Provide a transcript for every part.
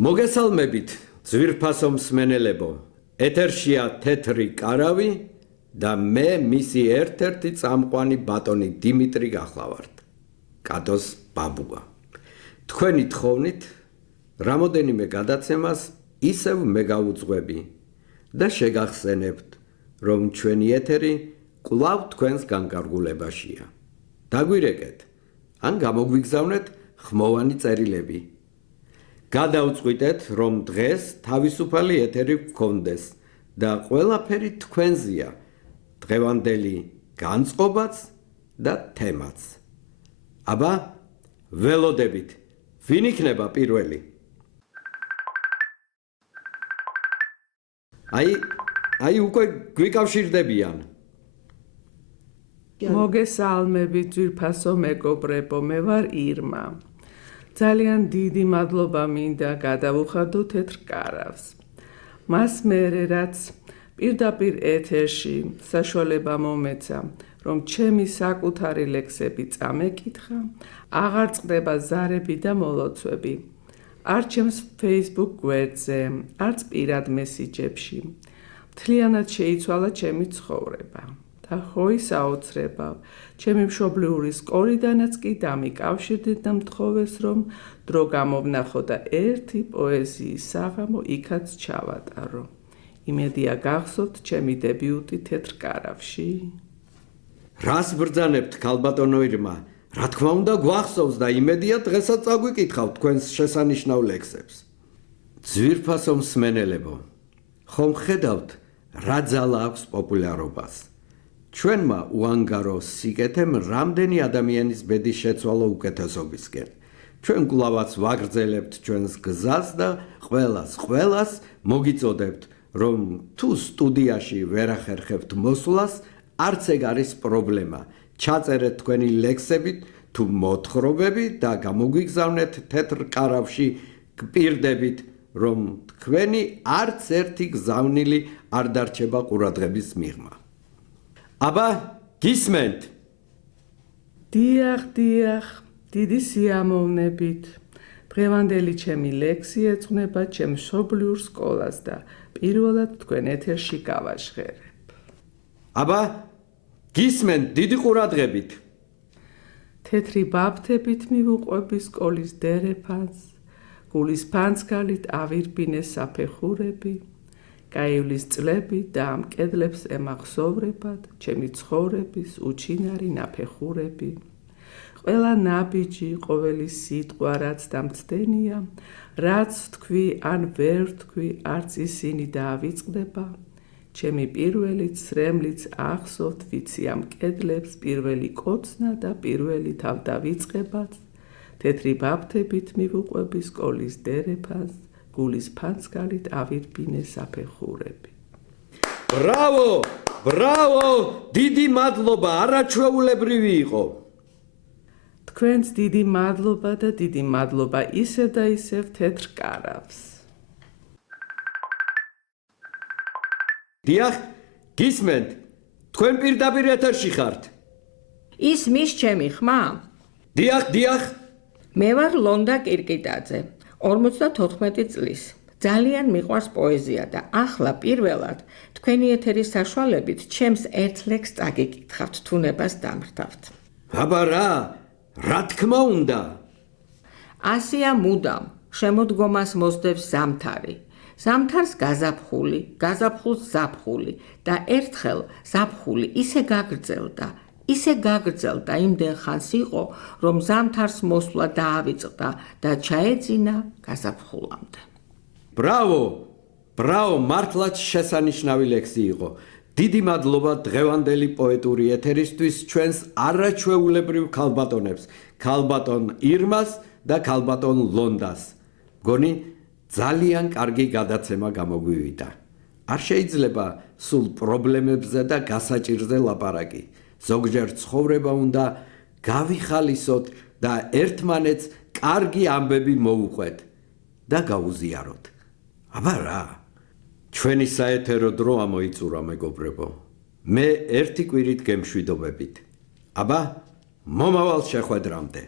მოგესალმებით, ძვირფასო მსმენელებო. ეთერშია თეთრი კარავი და მე მისი ერთ-ერთი წამყვანი ბატონი დიმიტრი გახლავართ. კატოს ბაბუა. თქვენი თხოვნით რამოდენიმე გადაცემას ისევ მე გავუძღვები და შეგახსენებთ, რომ ჩვენი ეთერი კვლავ თქვენს განკარგულებაშია. დაგვირეკეთ, ან გამოგვიგზავნეთ ხმოვანი წერილები. გადავწყვიტეთ, რომ დღეს თავისუფალი ეთერი გქონდეს და ყველაფერი თქვენზეა, დღევანდელი განწყობაც და თემაც. აბა, ველოდებით, ვინ იქნება პირველი? აი უკვე გვიკავშირდებიან. მოგესალმებით, ძვირფასო მეგობრებო, მე ვარ ირმა. ძალიან დიდი მადლობა მინდა გადავუხადო თეთრ კარავს. მას მერე რაც პირდაპირ ეთერში საშუალება მომეცა, რომ ჩემი საკუთარი ლექსები წამეკითხა, აღარ წყდება ზარები და მოლოცვები. არ ჩემს Facebook გვერდზე, არც პირად მესიჯებში. მთლიანად შეიცვალა ჩემი ცხოვრება. და ხოი საოცრებავ, ჩემი მშობლიური სკოლიდანაც კი დამიკავშირდით და მთხოვეს, რომ დრო გამოვნახო და ერთი პოეზიის საღამო იქაც ჩავატარო. იმედია გახსოვთ ჩემი დებიუტი თეთრ კარავში? რას ბრძანებთ, ქალბატონო ირმა? რა თქმა უნდა გვახსოვს და იმედია დღესაც წაგვიკითხავთ თქვენს შესანიშნავ ლექსებს. ძვირფასო მსმენელებო, ხომ ხედავთ რა ძალა აქვს პოპულარობას? ჩვენმა უანგარო სიკეთემ რამდენი ადამიანის ბედი შეცვალა უკეთესობისკენ. ჩვენ კვლავაც ვაგრძელებთ ჩვენს გზას და ყველას მოგიწოდებთ, რომ თუ სტუდიაში ვერ ახერხებთ მოსვლას, არც ეგ არის პრობლემა. ჩაწერეთ თქვენი ლექსები თუ მოთხრობები და გამოგვიგზავნეთ თეთრ კარავში, გპირდებით, რომ თქვენი არც ერთი გზავნილი არ დარჩება ყურადღების მიღმა. აბა, გისმენთ? დიახ, დიდი სიამოვნებით. დღევანდელი ჩემი ლექსი ეძღვნება ჩემ მშობლიურ სკოლას და პირველად თქვენ ეთერში გავაჟღერებ. აბა, გისმენთ დიდი ყურადღებით. თეთრი ბაფთებით მივუყვები სკოლის დერეფანს, გულის ფანცქალით ავირბინე საფეხურები, გაივლის წლები და ამ კედლებს ემახსოვრებად ჩემი ცხოვრების უჩინარი ნაფეხურები. ყველა ნაბიჯი, ყოველი სიტყვა, რაც დამცდენია, რაც თქვი ან ვერ თქვი, არც ისინი დაავიწყდება. ჩემი პირველი ცრემლიც ახსოვთ, ვიცი ამ კედლებს, პირველი კოცნა და პირველი თავდავიწყებაც. თეთრი ბაფთებით მივუყვები სკოლის დერეფანს, გულის ფანცქალით ავირბინე საფეხურები. ბრავო, დიდი მადლობა, არაჩვეულებრივი იყო. თქვენც დიდი მადლობა და დიდი მადლობა ისევ და ისევ თეთრ კარავს. დიახ, გისმენთ, თქვენ პირდაპირ ეთერში ხართ. ისმის ჩემი ხმა? დიახ. მე ვარ ლონდა კირკიტაძე, 54 წლის. ძალიან მიყვარს პოეზია და ახლა პირველად თქვენი ეთერის საშუალებით ჩემს ერთ ლექსს წაგიკითხავთ, თუნებას დამრთავთ. აბა რა თქმა უნდა. ასია მუდამ შემოდგომას მოსდევს ზამთარი. ზამთარს გაზაფხული, გაზაფხულს ზაფხული და ერთხელ ზაფხული ისე გაგრძელდა იმდენ ხანს იყო, რომ ზამთარს მოსვლა დაავიწყდა და ჩაეძინა გაზაფხულამდე. ბრავო, მართლაც შესანიშნავი ლექსი იყო. დიდი მადლობა დღევანდელი პოეტური ეთერისთვის ჩვენს არაჩვეულებრივ ქალბატონებს, ქალბატონ ირმას და ქალბატონ ლონდას. გონი ძალიან კარგი გადაცემა გამოგვივიდა. არ შეიძლება სულ პრობლემებზე და გასაჭირზე ლაპარაკი. ზოგჯერ ცხოვრება უნდა გავიხალისოთ და ერთმანეთს კარგი ამბები მოუყვეთ და გავუზიაროთ. აბა რა? ჩვენი საეთერო დრო ამოიწურა, მეგობრებო. მე ერთი კვირით გემშვიდობებით. აბა, მომავალ შეხვედრამდე.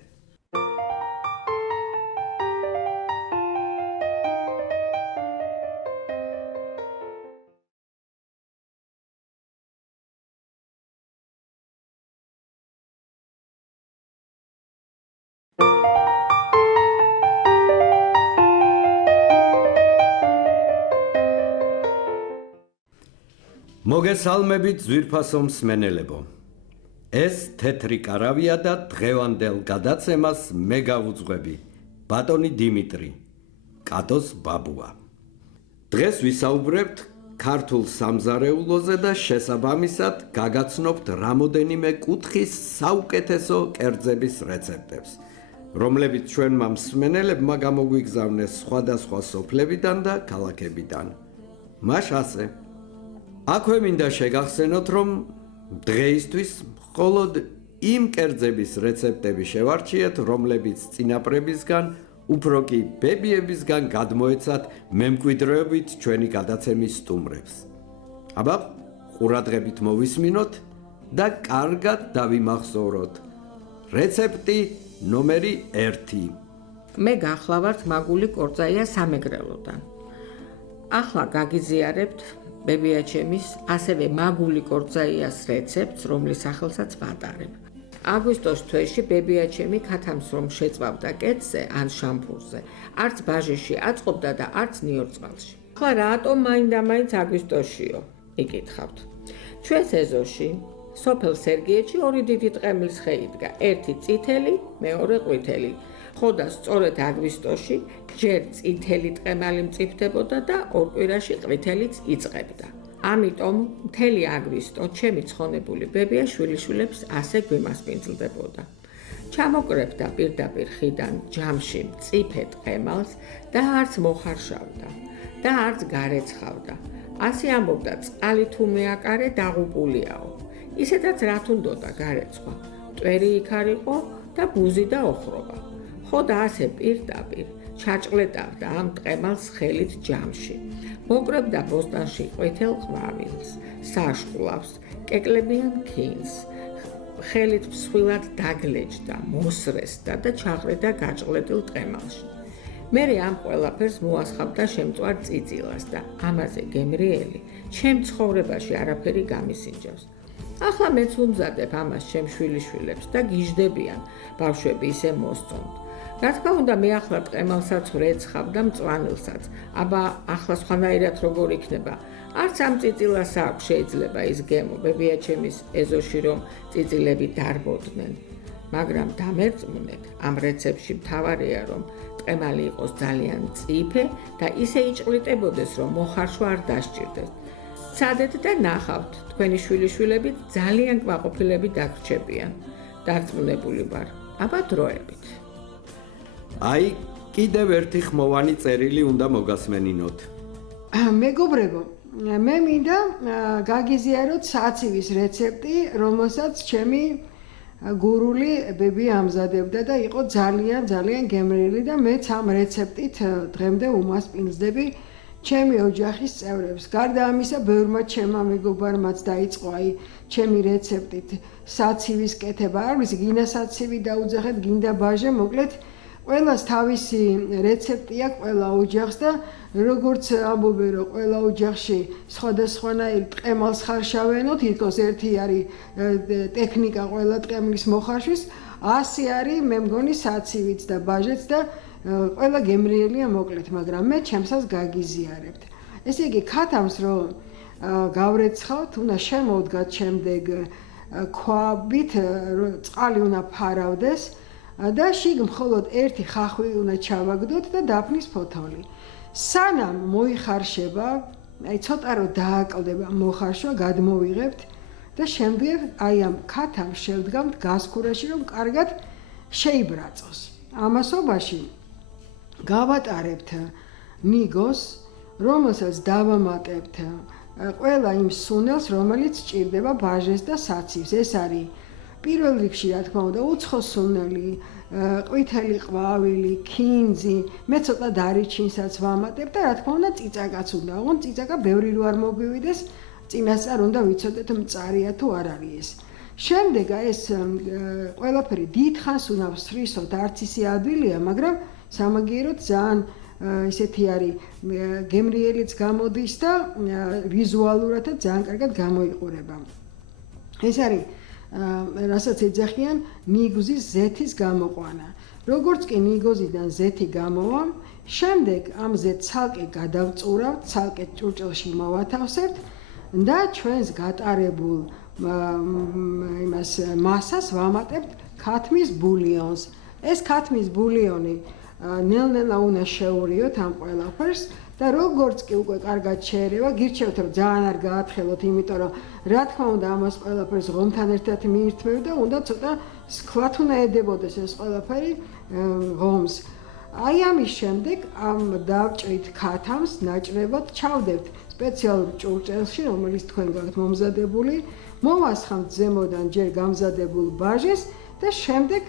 მოგესალმებით ძვირფასო მსმენელებო. ეს თეთრი კარავია და დღევანდელ გადაცემას მე გავუძღვები, ბატონი დიმიტრი, კატოს ბაბუა. დღეს ვისაუბრებთ ქართულ სამზარეულოზე და შესაბამისად გაგაცნობთ რამოდენიმე კუთხის საუკეთესო კერძების რეცეპტებს, რომლებიც ჩვენმა მსმენელებმა გამოგვიგზავნეს სხვადასხვა სოფლებიდან და ქალაქებიდან. მაშ ასე. აქვე მინდა შეგახსენოთ, რომ დღეისთვის მხოლოდ იმ კერძების რეცეპტები შევარჩიეთ, რომლებიც წინაპრებისგან, უფრო კი ბებიებისგან გადმოეცათ მემკვიდრეობით ჩვენი გადაცემის სტუმრებს. აბა, ყურადღებით მოვისმინოთ და კარგად დავიმახსოვროთ. რეცეპტი ნომერი 1. მე გახლავართ მაგული კორძაია სამეგრელოდან. ახლა გაგიზიარებთ ბებიაჩემის, ასევე მაგული კორძაიას რეცეპტს, რომლის სახელსაც ვატარებ. აგვისტოს თვეში ბებიაჩემი ქათამს რომ შეწვავდა კეთზე ან შამფურზე, არც ბაჟიში აწყობდა და არც ნიორწყალში. ახლა რატომ მაინდა-მაინც აგვისტოშიო? იკითხავთ. ჩვენს ეზოში, სოფელ სერგიეთში ორი დიდი ტყემლის ხე იდგა, ერთი წითელი, მეორე ყვითელი. ხო და სწორედ აგვისტოში ჯერ წითელი ტყემალი მწიფდებოდა და ორ კვირაში ყვითელიც იწყებდა. ამიტომ მთელი აგვისტო ჩემი ცხონებული ბებია შვილიშვილებს ასე გვიმასპინძლდებოდა. ჩამოკრებდა პირდაპირ ხიდან ჯამში მწიფე ტყემალს და არც მოხარშავდა და არც გარეცხავდა. ასე ამბობდა, წყალი თუ მეაკარე დაღუპულიაო. ისედაც რა თუნდოდა გარეცხვა, მტვერი იქ არისო და ბუზი და ოხრობა. ხო და ასე პირდაპირ ჩაჭყლეტავდა ამ ტყემალს ხელით ჯამში. მოკრებდა ბოსტანში ყვითელ ყვავილს, საშყლავს, კეკლებიან ქინს, ხელით მსხვილად დაგლეჯდა, მოსრესდა და ჩაყრედა გაჭყლეტილ ტყემალში. მერე ამ ყველაფერს მოასხამდა შემწვარ წიწილას და ამაზე გემრიელი ჩემ ცხოვრებაში არაფერი გამისინჯავს. ახლა მეც ვუმზადებ ამას ჩემ შვილიშვილებს და გიждდებიან ბავშვები ისე მოსწონთ. რა თქმა უნდა, მე ახლა ტყემალსაც ვრეცხავ და მწვანილსაც, აბა ახლა სხვანაირად როგორ იქნება? არც ამ წიწილას აქვს შეიძლება ის გემო ბებიაჩემის ეზოში, რომ წიწილები დარბოდნენ. მაგრამ დამერწმუნეთ, ამ რეცეპტში მთავარია, რომ ტყემალი იყოს ძალიან მწიფე და ისე იჭყლიტებოდეს, რომ მოხარშვა არ დასჭირდეს. სცადეთ და ნახავთ, თქვენი შვილიშვილები ძალიან კმაყოფილები დაგრჩებიან. დარწმუნებული ვარ, აბა დროებით. აი, კიდევ ერთი ხმოვანი წერილი უნდა მოგასმენინოთ. მეგობრებო, მე მინდა გაგიზიაროთ საცივის რეცეპტი, რომელსაც ჩემი გურული ბები ამზადებდა და იყო ძალიან გემრიელი და მეც ამ რეცეპტით დღემდე უმასპინძლდები ჩემი ოჯახის წევრებს. გარდა ამისა, ბევრმა ჩემმა მეგობარმაც დაიწყო აი ჩემი რეცეპტით საცივის კეთება. არ ვიცი, გინდა საცივი დაუძახეთ, გინდა ბაჟე, მოკლედ ყველას თავისი რეცეპტი აქვს ყველა ოჯახს და როგორც ამბობენ, რომ ყველა ოჯახში სხვადასხვანაირ ტყემალს ხარშავენო, თითქოს ერთი არის ტექნიკა ყველა ტყემლის მოხარშვის, ასე არის მე მგონი საცივიც და ბაჟეც და ყველა გემრიელია მოკლედ, მაგრამ მე ჩემსას გაგიზიარებთ. ესე იგი, ქათამს რომ გავრეცხავთ, უნდა შემოვდგათ შემდეგ ქვაბით, წყალი უნდა ფარავდეს და შიგ მხოლოდ ერთი ხახვი უნდა ჩავაგდოთ და დაფნის ფოთოლი. სანამ მოიხარშება, აი ცოტა რომ დააკლდება მოხარშვა, გადმოვიღებთ და შემდეგ აი ამ ქათამს შევდგამთ გასქურაში, რომ კარგად შეიბრაწოს. ამასობაში გავატარებთ ნიგოს, რომელსაც დავამატებთ ყველა იმ სუნელს, რომელიც ჭირდება ბაჟეს და საცივს. ეს არის პირველ რიგში, რა თქმა უნდა, უცხო სუნელი, ყვითელი ყვავილი, ქინძი, მე ცოტა დარიჩინსაც ვამატებ და რა თქმა უნდა, წიწაკაც უნდა. ოღონდ წიწაკა ბევრი რო არ მოგვივიდეს, წინასწარ უნდა ვიცოდეთ მწარია თუ არ არის ეს. შემდეგ ეს ყველაფერი დიდხანს უნდა ვსრისოთ, არც ისე ადვილია, მაგრამ სამაგიეროდ ძალიან ისეთი არის გემრიელიც გამოდის და ვიზუალურადაც ძალიან კარგად გამოიყურება. ეს არის რასაც ეძახიან ნიგოზის ზეთის გამოყვანა. როგორც კი ნიგოზიდან ზეთი გამოვა, შემდეგ ამ ზეთს ცალკე გადავწურავთ, ცალკე ჭურჭელში მოვათავსებთ და ჩვენს გატარებულ იმას მასას ვამატებთ ქათმის ბულიონს. ეს ქათმის ბულიონი ნელ-ნელა უნდა შევურიოთ ამ ყველაფერს და როგორც კი უკვე კარგად შეერევა, გირჩევთ რომ ძალიან არ გაათხელოთ, იმიტომ რომ რა თქმა უნდა ამას ყველაფერს ღომთან ერთად მიირთმევ და უნდა ცოტა სქლათ უნდა ედებოდეს ეს ყველაფერი ღომს. აი ამის შემდეგ ამ დავჭრით ქათამს ნაჭრებად ჩავდებთ სპეციალურ ჭურჭელში, რომელიც თქვენ გაქვთ მომზადებული, მოვასხამთ ზემოდან ჯერ გამზადებულ ბაჟეს და შემდეგ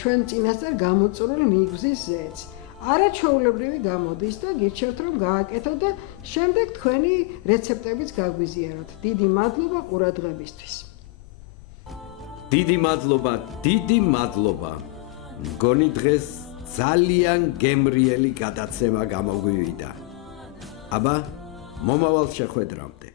ჩვენ წინასწარ გამოწურულ ნიგზის ზეთს. არაჩვეულებრივი გამოდის და გირჩევთ რომ გააკეთოთ და შემდეგ თქვენი რეცეპტებიც გაგვიზიაროთ. დიდი მადლობა ყურადღებისთვის. დიდი მადლობა. მგონი დღეს ძალიან გემრიელი გადაცემა გამოგვივიდა. აბა, მომავალ შეხვედრამდე.